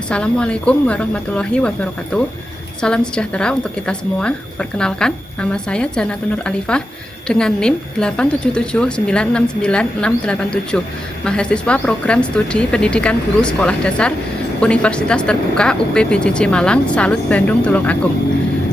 Assalamualaikum warahmatullahi wabarakatuh. Salam sejahtera untuk kita semua. Perkenalkan, nama saya Janatun Nur Alifah dengan NIM 877969687, mahasiswa program studi pendidikan guru sekolah dasar Universitas Terbuka UPBJJ Malang, Salut Bandung Tulungagung.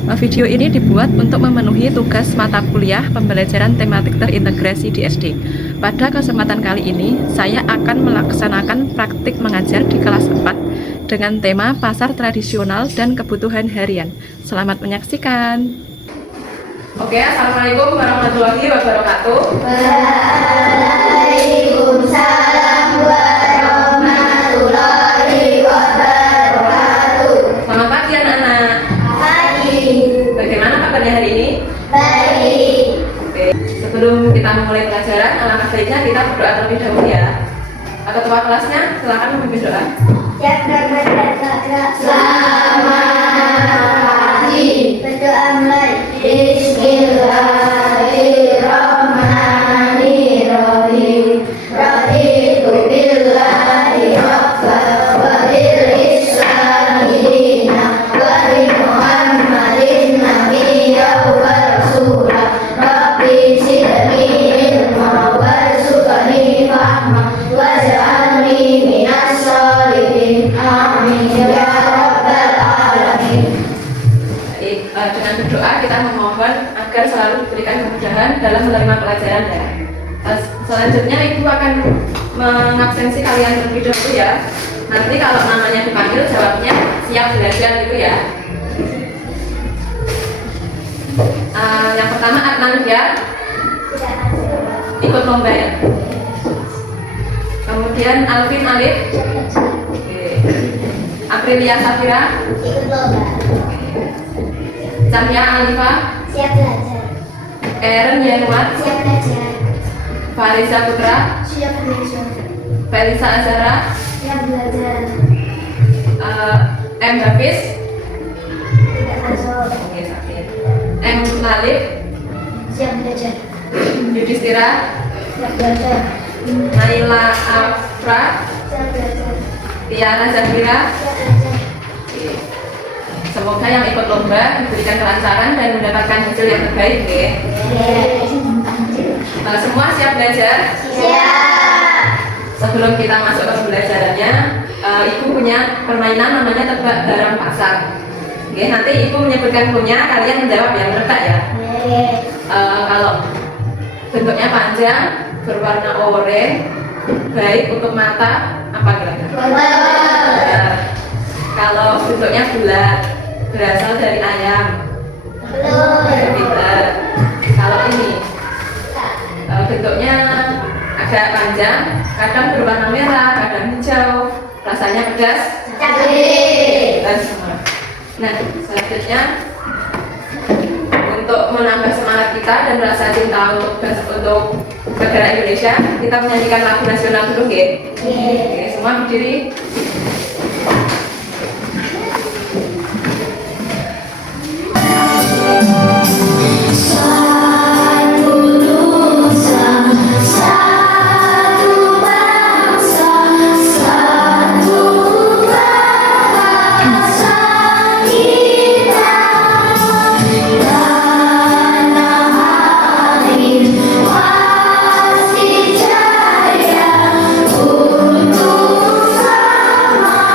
Video ini dibuat untuk memenuhi tugas mata kuliah pembelajaran tematik terintegrasi di SD. Pada kesempatan kali ini, saya akan melaksanakan praktik mengajar di kelas 4 dengan tema pasar tradisional dan kebutuhan harian. Selamat menyaksikan. Oke, assalamualaikum warahmatullahi wabarakatuh. Waalaikumsalam warahmatullahi wabarakatuh. Selamat pagi anak-anak. Pagi. Bagaimana kabarnya hari ini? Baik. Oke, sebelum kita memulai pelajaran, alangkah baiknya kita berdoa terlebih dahulu ya. Ketua kelasnya, silakan memimpin doa. Selamat pagi. Berdoa mulai. Bismillahirrahmanirrahim. Raditu billahi rabban wa bil islami dinan wa bi Muhammadin nabiyyan wa rasulan. Rabbi zidni ilma warzuqni fahma waj'alni minas sholihin. Amin ya rabbal alamin. Baik, dengan berdoa kita memohon agar selalu diberikan kemudahan dalam menerima pelajaran ya. Selanjutnya Ibu akan mengabsensi kalian terlebih dahulu ya. Nanti kalau namanya dipanggil jawabnya siap belajar gitu ya. Yang pertama Adnan ya, ikut lomba ya. Kemudian Alvin Alif, oke. Aprilia Safira, Ikut lomba. Cahya Alifah, Siap belajar. Eren Yanuar, Siap belajar. Farisa Putra, Siap belajar. Felisa Azara, Siap belajar. M. Hafiz, Tidak masuk. oke, sakit. M. Nalif, Siap belajar. Yudhistira, Siap belajar. Naila Afra, Siap belajar. Tiara Zafira. Siap belajar. Oke. Semoga yang ikut lomba diberikan kelancaran dan mendapatkan hasil yang terbaik oke. Semua siap belajar? Siap. Sebelum kita masuk ke pembelajarannya, Ibu punya permainan namanya tebak barang pasar. Oke, nanti Ibu menyebutkan punya, kalian menjawab yang menebak ya. Kalau bentuknya panjang, berwarna oranye, baik untuk mata, apa kira-kira? Ya. Kalau bentuknya bulat, berasal dari ayam. Pintar. Kalau ini bentuknya agak panjang, kadang berwarna merah, kadang hijau, rasanya pedas. Pedas semua. Nah, selanjutnya untuk menambah semangat kita dan rasa cinta untuk negara Indonesia, kita menyanyikan lagu nasional dulu, nggih? Oke, semua berdiri. Untuk sama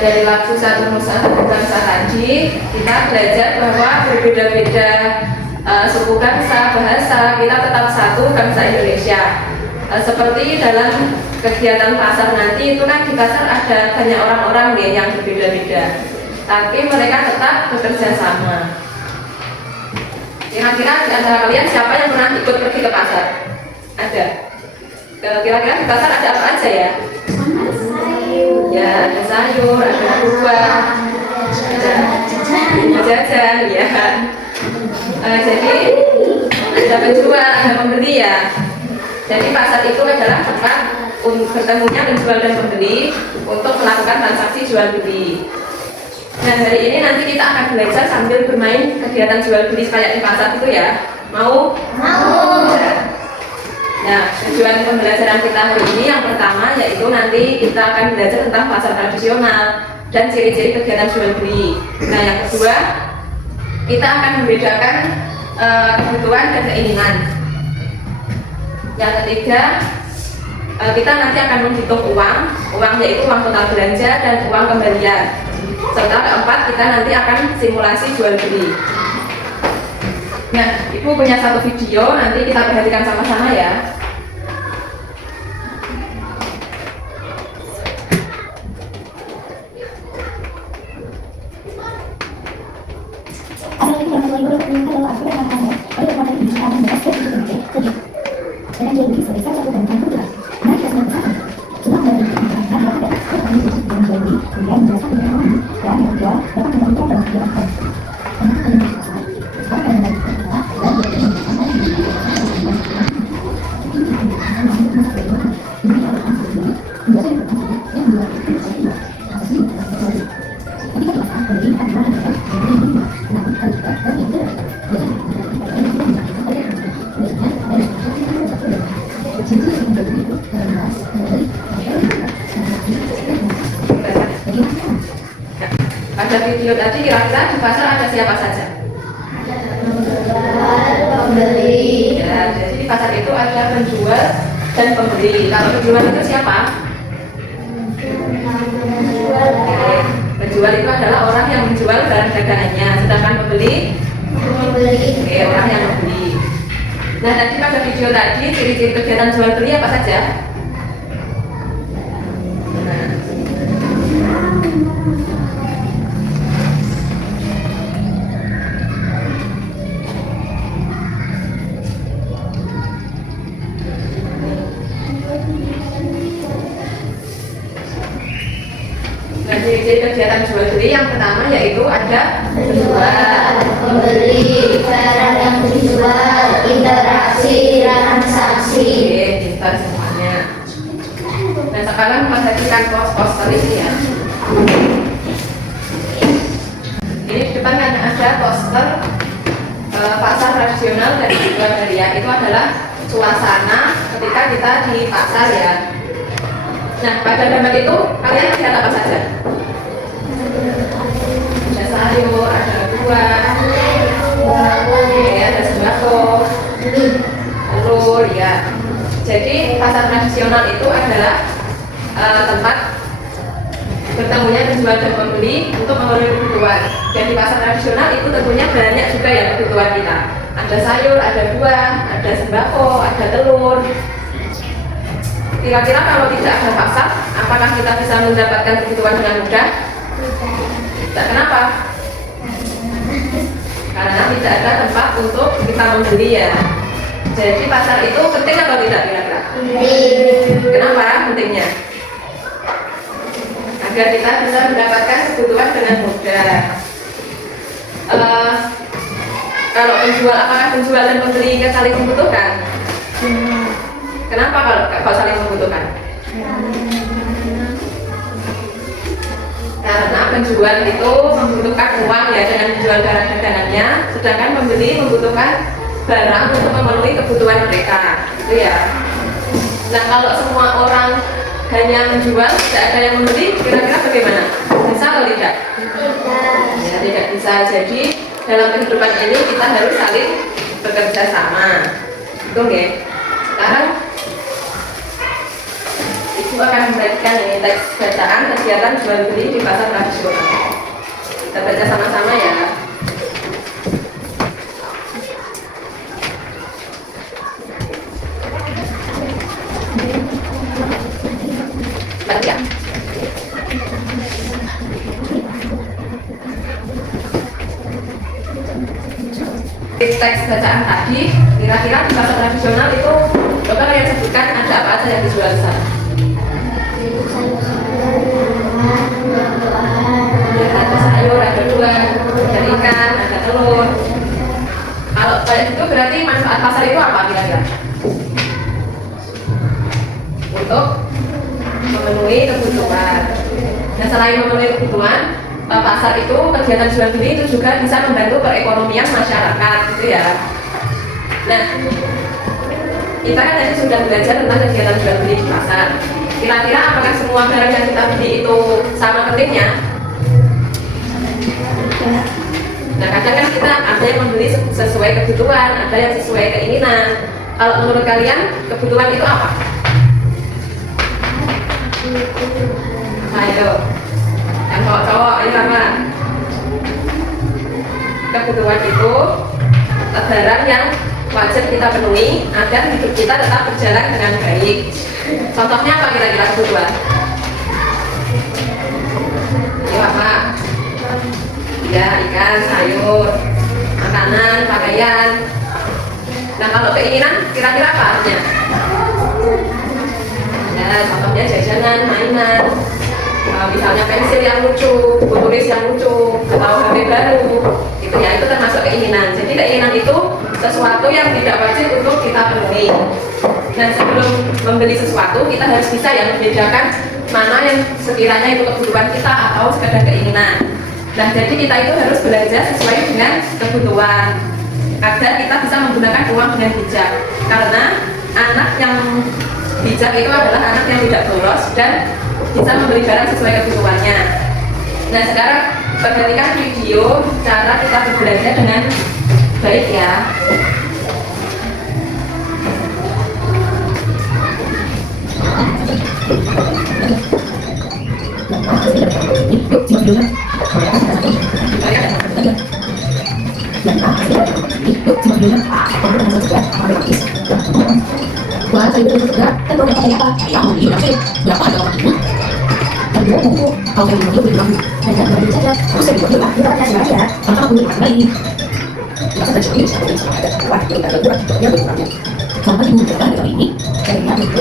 dari lagu Satu Nusa Satu Bangsa tadi kita belajar bahwa berbeda-beda suku bangsa, bahasa, kita tetap satu bangsa Indonesia. Seperti dalam kegiatan pasar nanti itu kan di pasar ada banyak orang-orang nih yang berbeda-beda, tapi mereka tetap bekerja sama. Kira-kira di antara kalian siapa yang pernah ikut pergi ke pasar? Ada? Kira-kira di pasar ada apa aja ya? Ya, ada sayur, ada buah, ada jajan, ya. Jadi ada penjual, ada pembeli ya. Jadi pasar itu adalah tempat bertemunya penjual dan pembeli untuk melakukan transaksi jual beli. Nah, hari ini nanti kita akan belajar sambil bermain kegiatan jual beli kayak di pasar itu ya. Mau? Mau. Nah, tujuan pembelajaran kita hari ini yang pertama yaitu nanti kita akan belajar tentang pasar tradisional dan ciri-ciri kegiatan jual beli. Nah, yang kedua kita akan membedakan kebutuhan dan keinginan. Yang ketiga kita nanti akan menghitung uang yaitu uang total belanja dan uang kembalian. Serta keempat kita nanti akan simulasi jual beli. Nah, Ibu punya satu video, nanti kita perhatikan sama-sama ya. Pada video tadi kira-kira di pasar ada siapa saja? Pembeli. Ya, jadi di pasar itu ada penjual dan pembeli. Kalau penjual itu siapa? Penjual itu adalah orang yang menjual barang dagangannya, sedangkan pembeli orang yang membeli. Nah, tadi pada video tadi ciri-ciri kegiatan jual beli apa saja? Nah, ciri-ciri kegiatan jual beli yang pertama yaitu ada Penjual, pembeli, barang yang dijual, interaksi, transaksi. Oke, pintar semuanya. Nah, sekarang perhatikan poster ini ya. Ini di depan kan ada poster pasar tradisional dan jual harian. Itu adalah suasana ketika kita di pasar ya. Nah, pada gambar itu kalian lihat apa saja? Ada sayur, ada buah, ada sembako, telur ya. Jadi pasar tradisional itu adalah tempat bertemunya penjual dan pembeli untuk memenuhi kebutuhan. Dan di pasar tradisional itu tentunya banyak juga ya kebutuhan kita. Ada sayur, ada buah, ada sembako, ada telur. Kira-kira kalau tidak ada pasar, apakah kita bisa mendapatkan kebutuhan dengan mudah? Tidak. Kenapa? Karena tidak ada tempat untuk kita membeli ya. Jadi pasar itu penting atau tidak kira-kira? Kenapa pentingnya? Agar kita bisa mendapatkan kebutuhan dengan mudah. Kalau penjual, apakah penjual dan pembeli saling membutuhkan? Kenapa kalau saling membutuhkan? Karena penjual itu membutuhkan uang ya dengan menjual barang dagangannya, sedangkan pembeli membutuhkan barang untuk memenuhi kebutuhan mereka, gitu ya. Nah, kalau semua orang hanya menjual, tidak ada yang membeli, kira-kira bagaimana? Bisa atau tidak? Ya, tidak bisa. Jadi dalam kehidupan ini kita harus saling bekerja sama, betul ya? Sekarang Ibu Ibu akan membagikan ini teks bacaan kegiatan jual beli di pasar tradisional. Kita baca sama-sama ya. Baca. Teks bacaan tadi, kira-kira di pasar tradisional itu coba kalian sebutkan ada apa aja yang dijual di sana? Ya, ada sayur, ada buah, ada ikan, ada telur. Kalau kayak gitu berarti manfaat pasar itu apa kira-kira? Untuk memenuhi kebutuhan. Nah, selain memenuhi kebutuhan, pasar itu kegiatan jual beli itu juga bisa membantu perekonomian masyarakat, gitu ya. Nah, kita kan tadi sudah belajar tentang kegiatan jual beli di pasar. Kira-kira apakah semua barang yang kita beli itu sama pentingnya? Nah, kadang kan kita ada yang membeli sesuai kebutuhan, ada yang sesuai keinginan. Kalau menurut kalian kebutuhan itu apa? Ayo, yang cowok-cowok, ayo apa? Kebutuhan itu barang yang wajar kita penuhi agar hidup kita tetap berjalan dengan baik. Contohnya apa kira-kira kebutuhan? Ayo apa? Ya, ikan, sayur, makanan, pakaian. Nah, kalau keinginan kira-kira apa artinya? Ya, contohnya jajanan, mainan, misalnya pensil yang lucu, buku tulis yang lucu, atau HP baru, gitu ya, itu termasuk keinginan. Jadi keinginan itu sesuatu yang tidak wajib untuk kita penuhi. Dan sebelum membeli sesuatu, kita harus bisa ya membedakan mana yang sekiranya itu kebutuhan kita atau sekedar keinginan. Nah, jadi kita itu harus belanja sesuai dengan kebutuhan agar kita bisa menggunakan uang dengan bijak. Karena anak yang bijak itu adalah anak yang tidak boros dan bisa membeli barang sesuai kebutuhannya. Nah, sekarang perhatikan video cara kita berbelanja dengan baik ya. Wah, saya itu juga kan kalau apa yang mau dijual berapa ada orang ini? Dan dia mau kalau yang mau dijual hanya beli saja. Terus saya dijual kita kasih aja. Kalau aku mau lagi, masa terjadi bisa ada wah kita ada dua dia berapa? Sampai di bulan kali ini, kayaknya itu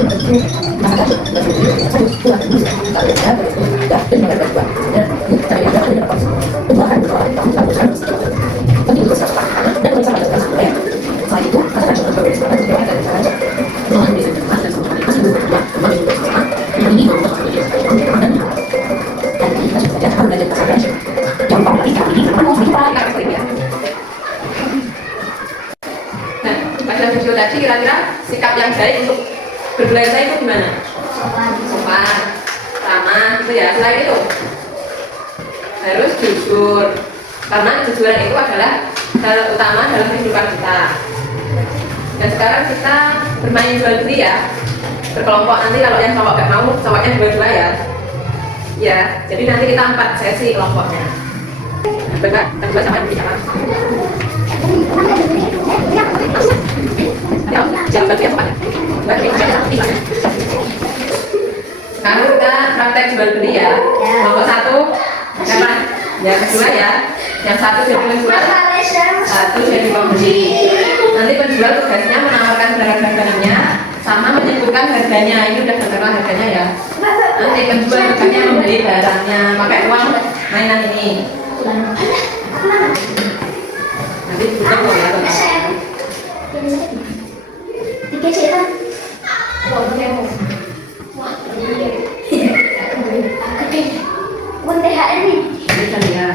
maka dari itu satu dua tiga kalau ada dan ada dua dan saya ada berapa? Dua kan dua satu satu. Tapi itu salah. Dan kalau salah saya saya itu kata cuma berbeda dengan ada Tuhan bisa berkata sama kita semua ya kembali ke sana ini mau untuk kita dan kita sudah harus belajar bahasa yang paling kita ini mau kita ya. Nah, pada video tadi kira-kira sikap yang baik untuk berbelanja itu gimana? Sopan, ramah, gitu ya. Selain itu harus jujur, karena kejujuran itu adalah hal utama dalam kehidupan kita. Dan sekarang kita bermain jual beli ya, berkelompok. Nanti kalau yang cowok gak mau, cowoknya dua-dua ya. Ya, jadi nanti kita 4 sesi kelompoknya. Benar, kita coba sama bicara. Ya, jangan bagi yang pada. Bagi yang pada. Sekarang kita praktek jual beli ya. Kelompok 1, siapa? Yang kedua ya. Yang 1 jadi penjual, 1 jadi pembeli. Nanti penjual tugasnya menawarkan barang dagangannya sama menyebutkan harganya. Ini udah tertera harganya ya. Nanti penjual tugasnya membeli barangnya pakai uang mainan ini. Nanti butuh uang ya teman. Tiga cerita. Uang THR nih. Ini kan ya.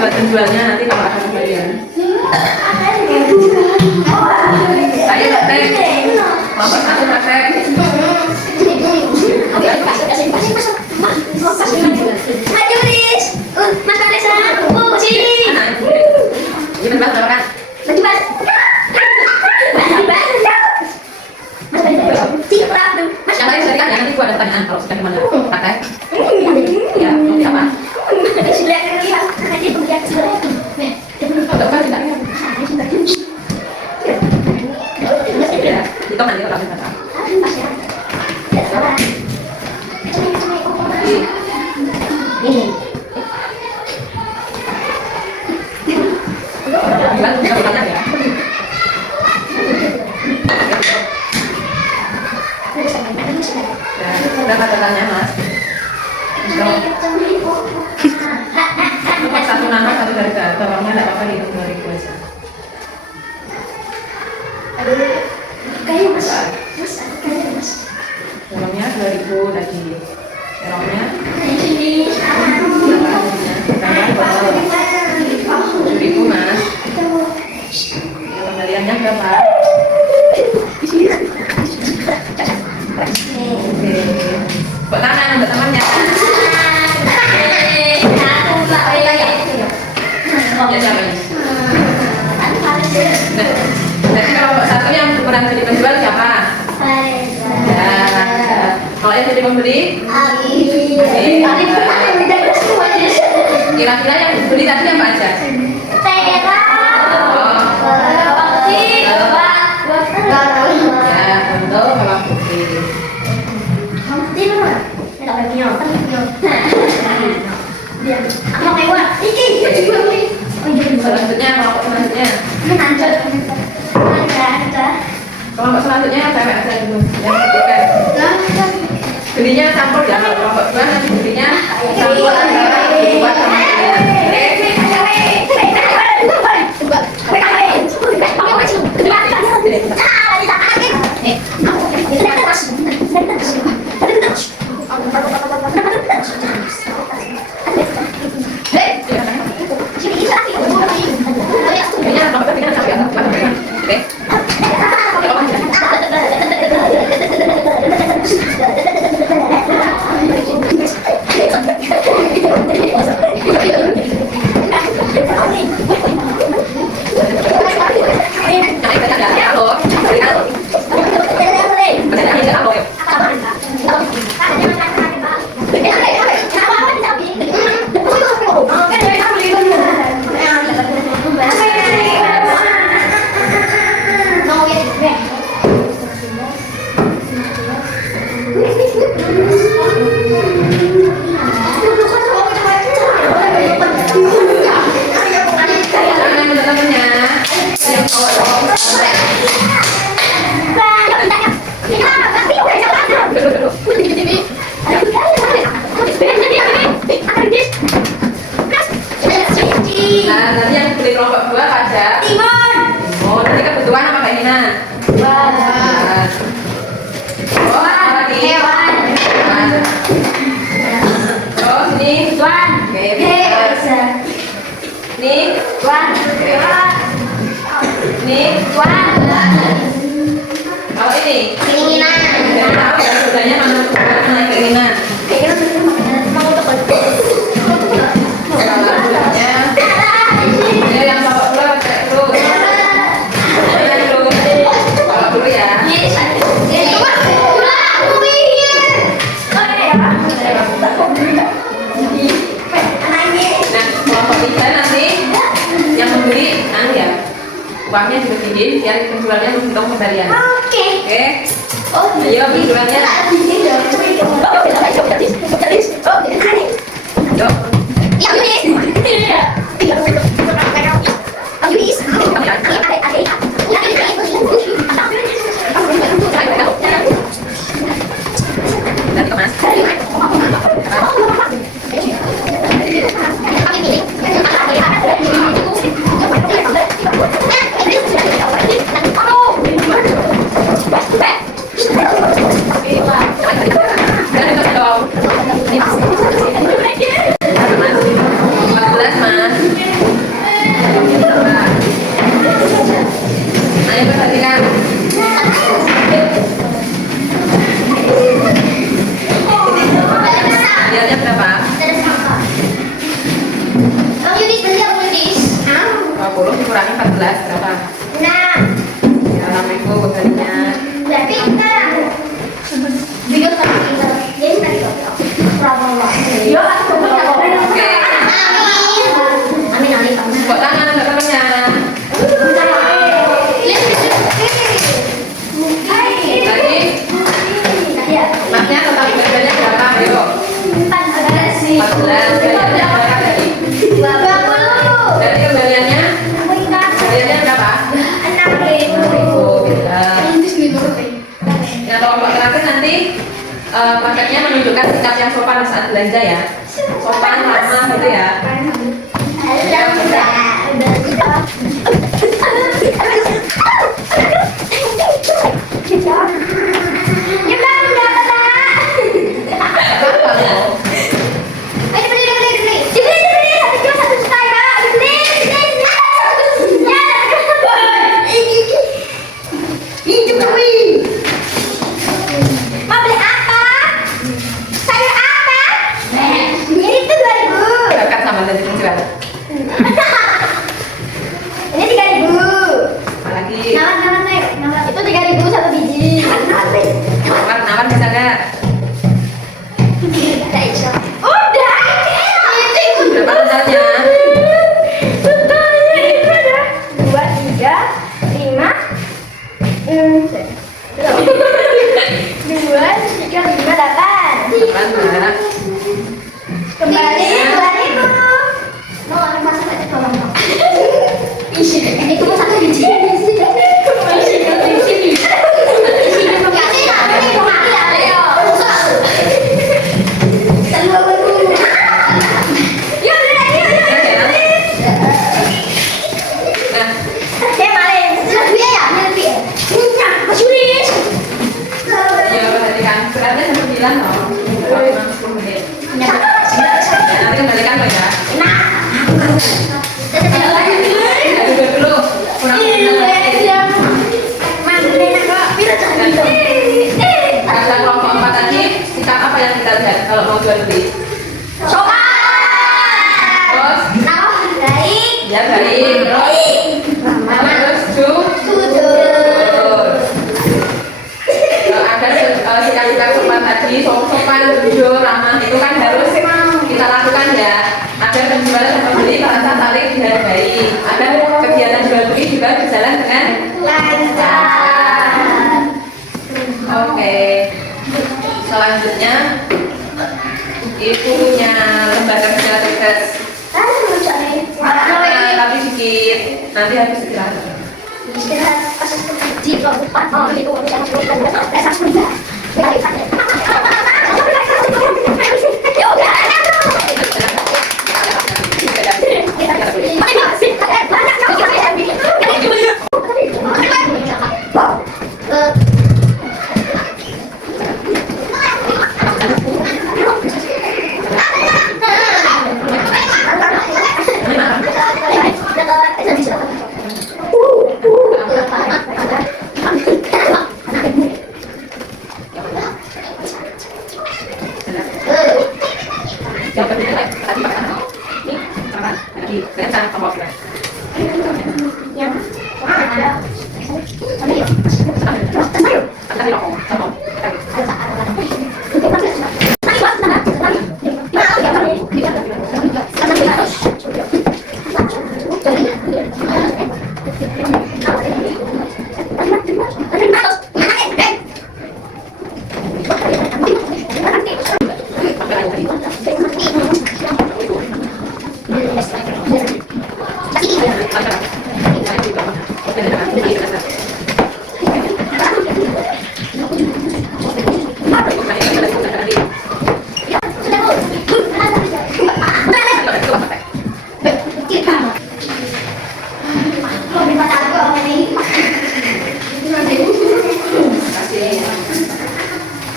Buat penjualnya nanti kalau ada kembalian. Saya praktek. Kelompok 1 praktek. Maju Riz. Mas Vanessa. Sini. Ini penjual berapa kan? Maju Mas. Maju Mas. Mas Vanessa. Cipta tuh. Mas Yang lain serikan ya. menambah satu harga, tolongnya nggak apa-apa dihitung 2.000 aja. Aduh, kayaknya mas, kayaknya mas. Tolongnya 2.000 tadi. Tolongnya Ini tambah 7.000 mas. Kembaliannya berapa? Oke. Buat tangannya. Ya siapa ini? Nah, jadi kalau satu yang ukuran jadi penjual siapa? Ya. Kalau yang jadi pembeli? Kira-kira yang dibeli tadi apa aja? Ya, tentu bawang putih. Selanjutnya kelompok selanjutnya. Kelompok selanjutnya cewek aja dulu. Yang ketiga. Belinya campur ya. Kalau kelompok dua nanti belinya campur antara dua sama nanti yang beli kelompok dua aja. Timun. Nanti kebutuhan apa Kak Nina? Oh, apa lagi? Hewan. Terus ini tuan. Oke, bisa. Ini tuan. Ini tuan. Kalau ini? Keinginan. Tahu ya bedanya mana keinginan? Uangnya dibagi biar penjualnya menghitung kembalian. Oke. Ayo penjualnya. Dikurangi 14 berapa? 6. Ya, 6.000 kembalinya. Berarti kita video tadi jadi tadi yo aku oke. Amin amin. Buat tangan enggak temennya. Tadi masnya total kembaliannya berapa? Ayo. 14. Kembaliannya berapa tadi? 20. Berarti kembaliannya berapa? 6.000. Ya, kelompok terakhir nanti paketnya menunjukkan sikap yang sopan saat belanja ya. Sopan, ramah gitu ya. Ini 3.000. Apalagi? Nawar Nek. Nawar itu 3.000 satu biji. Nawar bisa nggak? Udah iso. Udah itu. Berapa totalnya? Totalnya itu ada 2, 3, 5. 2, 3, 5, 8. Berapa enggak? Kembali 2.000. Mau ada masak aja tolong. Itu satu biji. Ya, perhatikan. Beratnya 9 loh. Maksimal 10 menit. Ya, nanti kembalikan lo ya. Duduk dulu. Kurang Kata kelompok 4 tadi, sikap apa yang kita lihat kalau mau jual beli? Terus, ya baik. Terus, jujur. Agar sikap-sikap sopan tadi, sopan, jujur, ramah, itu kan harus kita lakukan ya. Agar penjual dan pembeli merasa saling dihargai. Agar kegiatan jual beli juga berjalan dengan lancar. Oke. Selanjutnya ibunya lembaga kerja tugas. Tapi dikit. Nanti habis istirahat.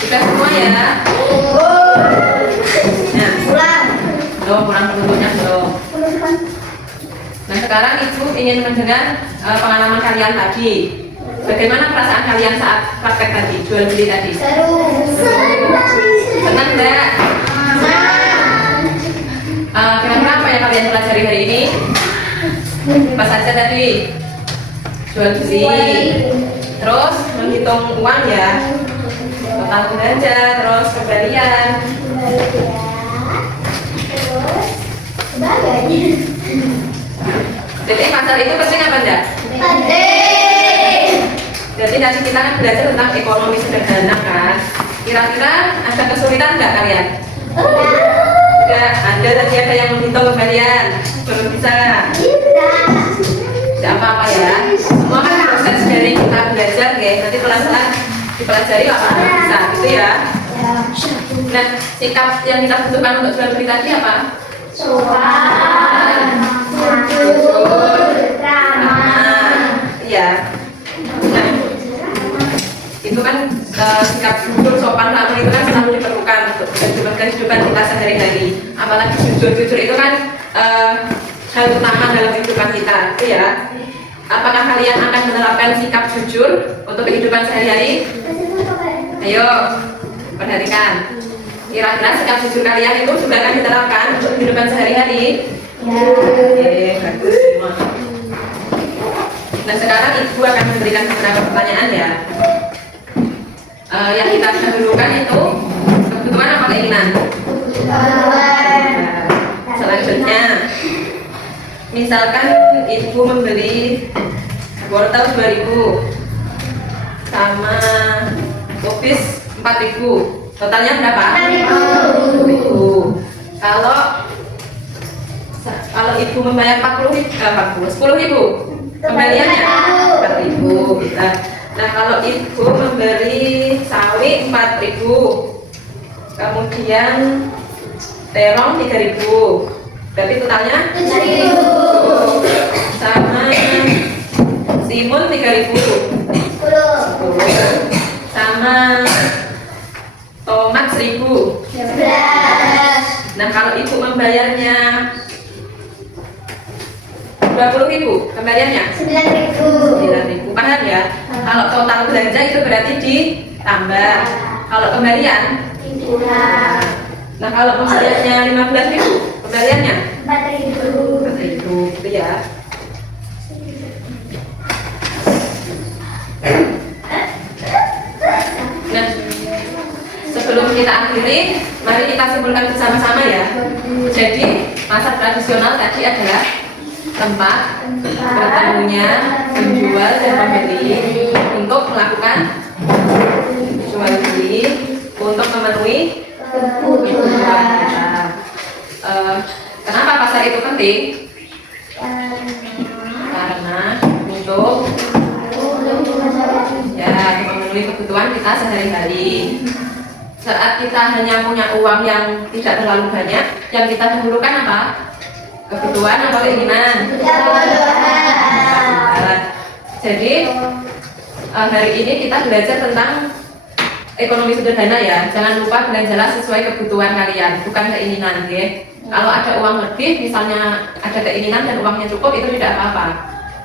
Sudah semua ya? Pulang penduduknya belum. Nah sekarang ibu ingin mendengar pengalaman kalian tadi. Bagaimana perasaan kalian saat praktek tadi, jual beli tadi? Senang enggak? Kira-kira apa yang kalian pelajari hari ini? Apa saja tadi? Jual beli, terus menghitung uang ya, total belanja, terus kembalian. Jadi pasar itu penting apa enggak? Penting. Jadi nanti kita kan belajar tentang ekonomi sederhana kan. Kira-kira ada kesulitan enggak kalian? Enggak, ada tadi ada yang menghitung kembalian. Belum bisa. Tidak apa-apa ya. Semua kan proses dari kita belajar ya. Nanti pelan-pelan dipelajari apa bisa gitu ya. Nah, sikap yang kita butuhkan untuk jual beli tadi apa? Sopan, jujur, ramah. Iya. Nah, itu kan sikap jujur, sopan, ramah itu kan selalu diperlukan untuk kehidupan kita sehari-hari. Apalagi jujur itu kan hal utama dalam kehidupan kita, itu ya. Apakah kalian akan menerapkan sikap jujur untuk kehidupan sehari-hari? Ayo, perhatikan. Kira-kira sikap jujur kalian itu juga akan diterapkan untuk kehidupan sehari-hari? Oke, bagus semua. Nah, sekarang Ibu akan memberikan beberapa pertanyaan ya. Yang kita dahulukan itu kebutuhan apa keinginan? Selanjutnya, misalkan Ibu membeli wortel 2.000 sama kubis 4.000, totalnya berapa? 4.000. Kalau Ibu membayar 10.000, kembaliannya 4.000. Nah, kalau Ibu memberi sawi 4.000, kemudian terong 3.000, berarti totalnya 7.000. sama timun 3.000, 10. sama tomat 1.000. 11. Nah, kalau Ibu membayarnya 20.000, kembaliannya 9.000. 9.000. Paham ya? Kalau total belanja itu berarti ditambah. Kalau kembalian, Kurang. nah kalau pembeliannya 15.000, kembaliannya 4.000. 4.000, gitu ya. Nah, sebelum kita akhiri, mari kita simpulkan bersama-sama ya. Jadi, pasar tradisional tadi adalah tempat bertemunya penjual dan pembeli untuk melakukan jual beli untuk memenuhi kebutuhan kita. Kenapa pasar itu penting? Karena untuk memenuhi kebutuhan kita sehari-hari. Saat kita hanya punya uang yang tidak terlalu banyak, yang kita dahulukan apa? Kebutuhan atau keinginan? Jadi hari ini kita belajar tentang ekonomi sederhana ya. Jangan lupa belanjalah sesuai kebutuhan kalian, bukan keinginan, ya. Kalau ada uang lebih, misalnya ada keinginan dan uangnya cukup, itu tidak apa-apa.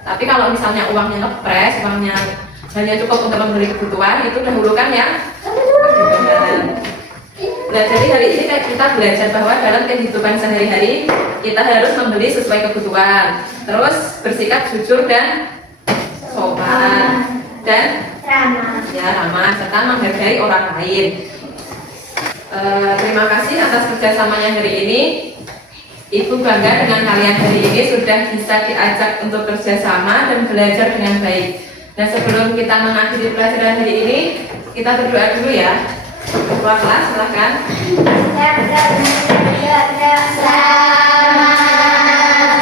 Tapi kalau misalnya uangnya ngepres, uangnya hanya cukup untuk membeli kebutuhan, itu dahulukan yang kebutuhan. Nah, jadi hari ini kita belajar bahwa dalam kehidupan sehari-hari kita harus membeli sesuai kebutuhan, terus bersikap jujur dan sopan dan ramah serta menghargai orang lain. Terima kasih atas kerjasamanya hari ini. Ibu bangga dengan kalian hari ini sudah bisa diajak untuk kerjasama dan belajar dengan baik. Nah, sebelum kita mengakhiri pelajaran hari ini, kita berdoa dulu ya. Ketua kelas, silahkan. Selamat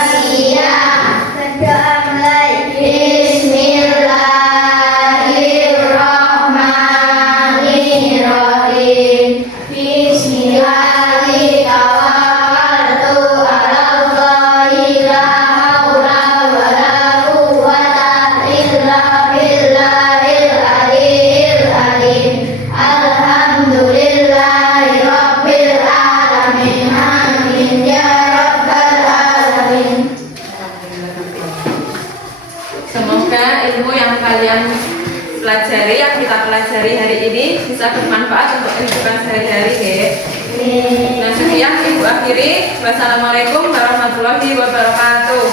siang. Berdoa mulai. Bismillahirrahmanirrahim. Bismillahirrahmanirrahim. La haula wala quwwata illa billahil aliyyil azim. Alhamdulillahi rabbil alamin. Amin ya rabbal alamin. Semoga ilmu yang kalian pelajari, yang kita pelajari hari ini bisa bermanfaat untuk kehidupan sehari-hari, ya. Nah, sekian Ibu akhiri. Wassalamualaikum warahmatullahi wabarakatuh.